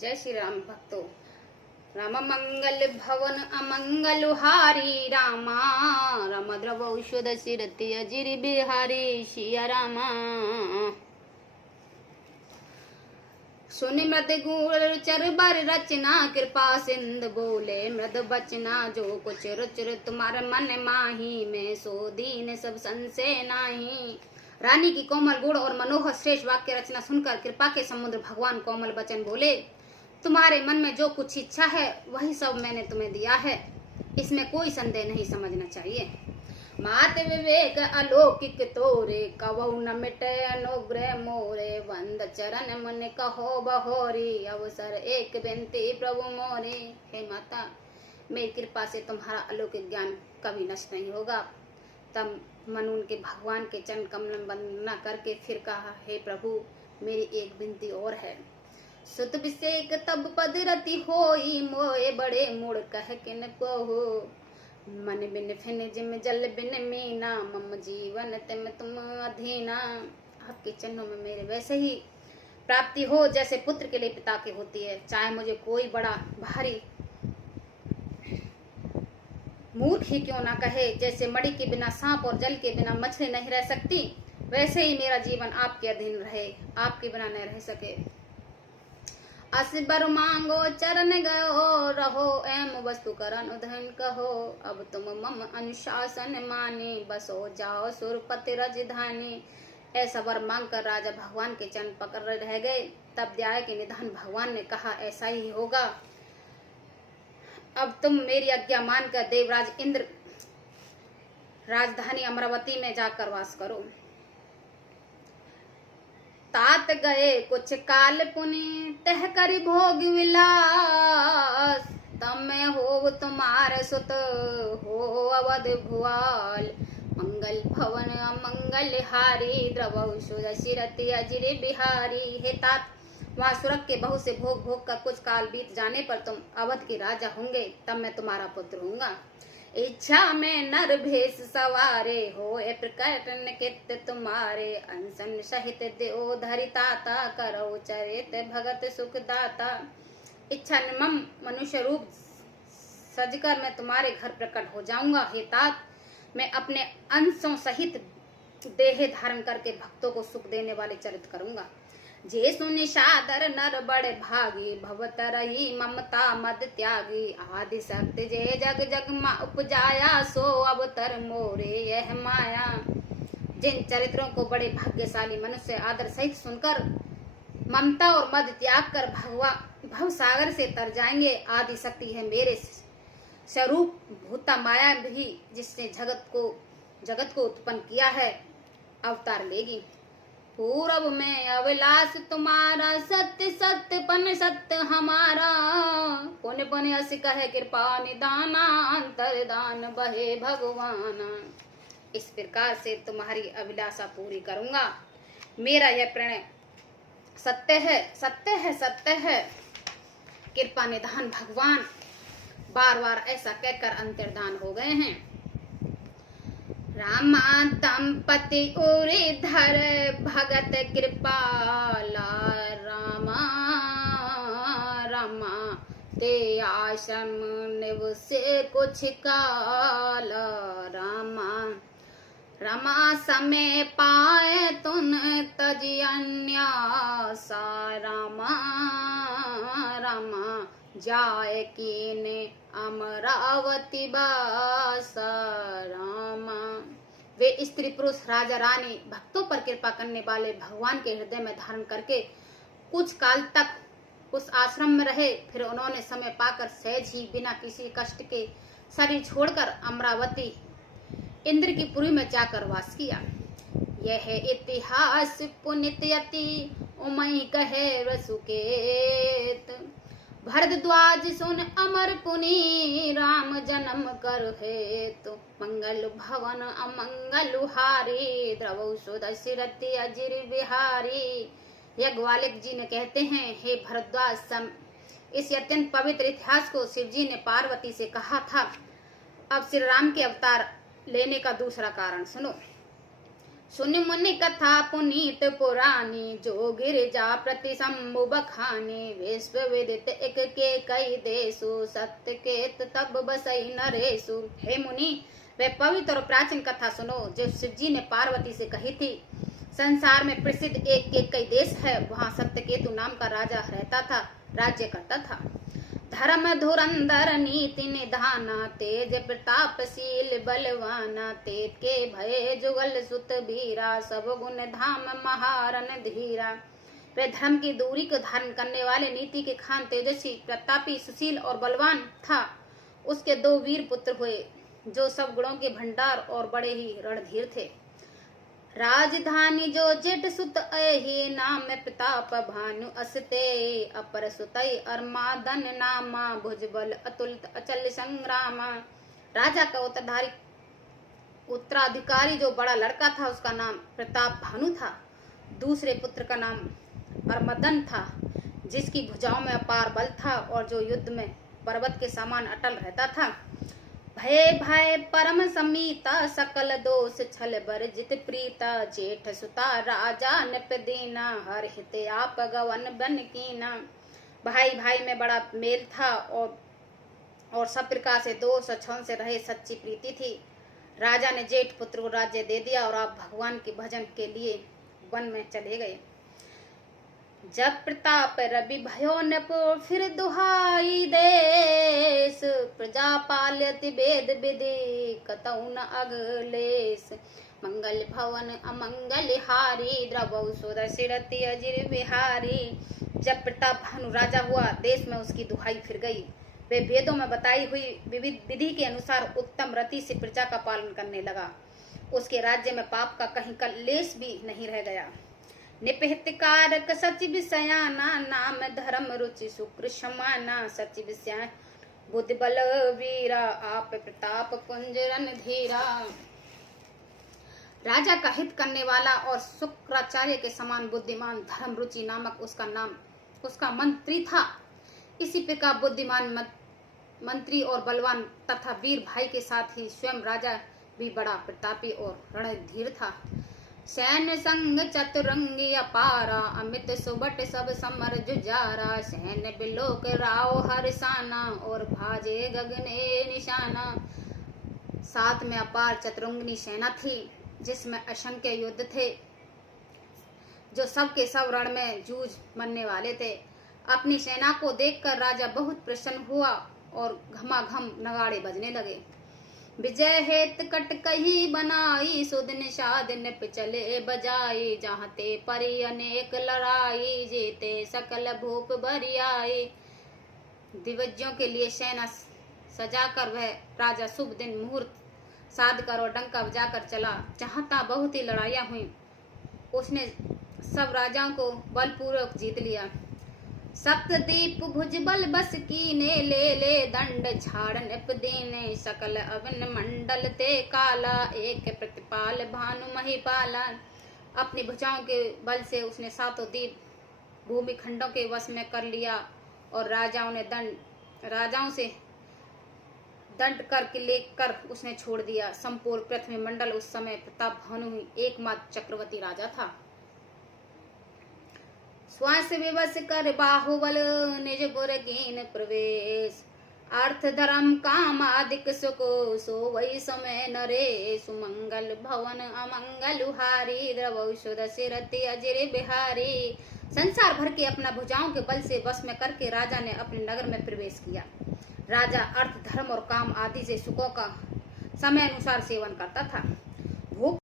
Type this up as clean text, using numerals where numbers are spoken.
जय श्री राम भक्तों। राम मंगल भवन अमंगल हारी रामा, राम द्रव औषध सिरति अजिर बिहारी सिया रामा। सुनि मृद गुण चरबर रचना, कृपा सिंध बोले मृद बचना। जो कुछ रुचर तुम्हार मन माही, में सो दीन सब संशय नाही। रानी की कोमल गुण और मनोहर श्रेष्ठ वाक्य रचना सुनकर कृपा के समुद्र भगवान कोमल वचन बोले, तुम्हारे मन में जो कुछ इच्छा है वही सब मैंने तुम्हें दिया है, इसमें कोई संदेह नहीं समझना चाहिए। मात विवेक अलौकिक तोरे, कवौ न मिटे अनुग्रह मोरे। वंद चरण मन कहो बहोरी, अवसर एक बिनती प्रभु मोरे। हे माता, मेरी कृपा से तुम्हारा अलौकिक ज्ञान कभी नष्ट नहीं होगा। तब मनुन के भगवान के चरण कमल वंदना करके फिर कहा, हे प्रभु, मेरी एक विनती और है। सुत विषेक तब पद रति होई, मोए बड़े मूड कह किन कहो। मन बिन फिन जिम जल बिन मीना, मम जीवन तिम तुम अधीना। आपके चरणों में मेरे वैसे ही प्राप्ति हो जैसे पुत्र के लिए पिता की होती है। चाहे मुझे कोई बड़ा भारी मूर्ख ही क्यों ना कहे, जैसे मणि के बिना सांप और जल के बिना मछली नहीं रह सकती, वैसे ही मेरा जीवन आपके अधीन रहे, आपके बिना न रह सके। असबर मांगो चरण गयो, रहो एम वस्तु करन उधन कहो। अब तुम मम अनुशासन माने, बसो जाओ सुरपति राजधानी। ऐसा वर मांग कर राजा भगवान के चरण पकड़ रह गए। तब दया के निधान भगवान ने कहा, ऐसा ही होगा। अब तुम मेरी आज्ञा मानकर देवराज इंद्र राजधानी अमरावती में जाकर वास करो। तात गए कुछ काल पुनि, तह करि भोग विलास। तब में हो तुम्हारे सुत, हो अवध भुआल। मंगल भवन अमंगल हारी, द्रवौ सुर सिरति अजिर बिहारी। हे तात, वहाँ सुरग के बहुत से भोग भोग कर कुछ काल बीत जाने पर तुम अवध के राजा होंगे, तब मैं तुम्हारा पुत्र होऊंगा। इच्छा में नर भेष सवारे, हो प्रकट निकित तुम्हारे। अनशन सहित देव धरिताता, करो चरित भगत सुखदाता। इच्छा निमम मनुष्य रूप सजकर मैं तुम्हारे घर प्रकट हो जाऊंगा। हे तात, मैं अपने अंशों सहित देह धारण करके भक्तों को सुख देने वाले चरित करूंगा। जे सुनि सादर नर बड़े भागी, भवतरही ममता मद त्यागी। आदि शक्ति जे जग जग मा उपजाया, सो अवतर मोरे यह माया। जिन चरित्रों को बड़े भाग्यशाली मनुष्य आदर सहित सुनकर ममता और मद त्याग कर भव सागर से तर जाएंगे। आदि शक्ति है मेरे स्वरूप भूता माया भी, जिसने जगत को उत्पन्न किया है, अवतार लेगी। पूरब में अविलास तुम्हारा, सत्य सत्य पन सत्य हमारा। पुण्य पुण्य अस कहे कृपा निदाना, अंतरदान बहे भगवाना। इस प्रकार से तुम्हारी अभिलाषा पूरी करूंगा। मेरा यह प्रणय सत्य है, सत्य है, सत्य है। कृपा निधान भगवान बार बार ऐसा कहकर अंतर्धान हो गए हैं। रामा दंपति उरे धर, भगत कृपाला। रामा रामा ते आश्रम निवसे कुछ काल। रामा रमा समय पाए तुन तजी अन्यासा। रामा रामा जाए कीने अमरावती बासा। रामा वे स्त्री पुरुष राजा रानी भक्तों पर कृपा करने वाले भगवान के हृदय में धारण करके कुछ काल तक उस आश्रम में रहे। फिर उन्होंने समय पाकर सहज ही बिना किसी कष्ट के शरीर छोड़कर अमरावती इंद्र की पुरी में जाकर वास किया। यह इतिहास पुनित यति उमई कहे रसुकेत। भरद्वाज सुन अमर पुनि, राम जन्म कर हेतु। मंगल भवन अमंगल हारी, द्रवौ सुध सिरति अजिर बिहारी। यह ग्वालिक जी ने कहते हैं, हे भरद्वाज, इस अत्यंत पवित्र इतिहास को शिव जी ने पार्वती से कहा था। अब श्री राम के अवतार लेने का दूसरा कारण सुनो। सुनि मुनि कथा पुनीत पुरानी, जो गिरिजा प्रति शंभु बखानी। विश्व विदित एक के कई देशु, सत्य केत तब बसई नरेशु। हे मुनि, वे पवित्र और प्राचीन कथा सुनो जो शिव जी ने पार्वती से कही थी। संसार में प्रसिद्ध एक के कई देश है, वहाँ सत्यकेतु नाम का राजा रहता था, राज्य करता था। धर्म धुरंधर नीति निधाना, तेज प्रतापशील बलवाना। तेज के भय जुगल सुत बीरा, सब गुण धाम महारन धीरा। वे धर्म की दूरी को धारण करने वाले, नीति के खान, तेजस्वी, प्रतापी, सुशील और बलवान था। उसके 2 वीर पुत्र हुए जो सब गुणों के भंडार और बड़े ही रणधीर थे। राजधानी जो जेठ सुत अहि, नाम प्रताप भानु असते। अपर सुतई अर्मादन नामा, भुजबल अतुलित अचल संग्राम। राजा का उत्तराधिकारी जो बड़ा लड़का था उसका नाम प्रताप भानु था। दूसरे पुत्र का नाम अर्मदन था, जिसकी भुजाओं में अपार बल था और जो युद्ध में पर्वत के समान अटल रहता था। भय भय परम समीता, सकल दोष छल बरजित प्रीता। जेठ सुता राजा निपदीना, हर हित आप गवन बन कीना। भाई भाई में बड़ा मेल था और सब प्रकार से दोष छल से रहे सच्ची प्रीति थी। राजा ने जेठ पुत्र को राज्य दे दिया और आप भगवान के भजन के लिए वन में चले गए। जब प्रताप रवि भयो नपो, फिर दुहाई देश। प्रजा पालति वेद विधि, कतौ न अगलेश। मंगल भवन अमंगल हारी, द्रवौ सुदशिरति अजिर बिहारी। जब प्रताप भानु राजा हुआ, देश में उसकी दुहाई फिर गई। वे वेदों में बताई हुई विविध विधि के अनुसार उत्तम रति से प्रजा का पालन करने लगा। उसके राज्य में पाप का कहीं का लेश भी नहीं रह गया। निपहित कारक सचिव सयाना, नाम धर्म रुचि शुक्र समाना। सचिव सयान बुद्धि बल वीरा, आप प्रताप पुंज रणधीरा। राजा का हित करने वाला और शुक्राचार्य के समान बुद्धिमान धर्म रुचि नामक उसका मंत्री था। इसी प्रकार बुद्धिमान मंत्री और बलवान तथा वीर भाई के साथ ही स्वयं राजा भी बड़ा प्रतापी और रणधीर था। सैन्य संग चतुरंगी अपारा, अमित सुबट सब समर जुजारा। सैन्य बिलोक राव हरसाना, और भाजे गगने निशाना। साथ में अपार चतुरंगिनी सेना थी, जिसमें असंख्य युद्ध थे, जो सब के सब रण में जूझ मरने वाले थे। अपनी सेना को देखकर राजा बहुत प्रसन्न हुआ और घमाघम नगाड़े बजने लगे। विजय हेत कट कही बनाई, सुध निषाद निप चले बजाई। जहाँ ते परी अनेक लड़ाई, जीते सकल भूप बरियाई। दिवज्यों के लिए सेना सजाकर वह राजा शुभ दिन मुहूर्त साध कर और डंका बजाकर चला। जहाँ तहाँ बहुत ही लड़ाइयाँ हुई। उसने सब राजाओं को बलपूर्वक जीत लिया। सप्तदीप भुजबल बस कीने, ले दंड झाड़ निप दीने। सकल अवन मंडल ते काला, एक प्रतिपाल भानु महिपाला। अपनी भुजाओं के बल से उसने 7 द्वीप भूमि खंडों के वश में कर लिया और राजाओं से दंड करके लेकर उसने छोड़ दिया। संपूर्ण पृथ्वी मंडल उस समय प्रताप भानु ही एकमात्र चक्रवर्ती राजा था। श्वास विवश कर बाहुबल, निज गुर कीन प्रवेश। अर्थ धर्म काम आदिक सुको, सो वही समय नरे। सुमंगल भवन अमंगल हारी, द्रवौ सुदशिरति अजिर बिहारी। संसार भर के अपना भुजाओं के बल से वश में करके राजा ने अपने नगर में प्रवेश किया। राजा अर्थ धर्म और काम आदि से सुखों का समय अनुसार सेवन करता था। भूख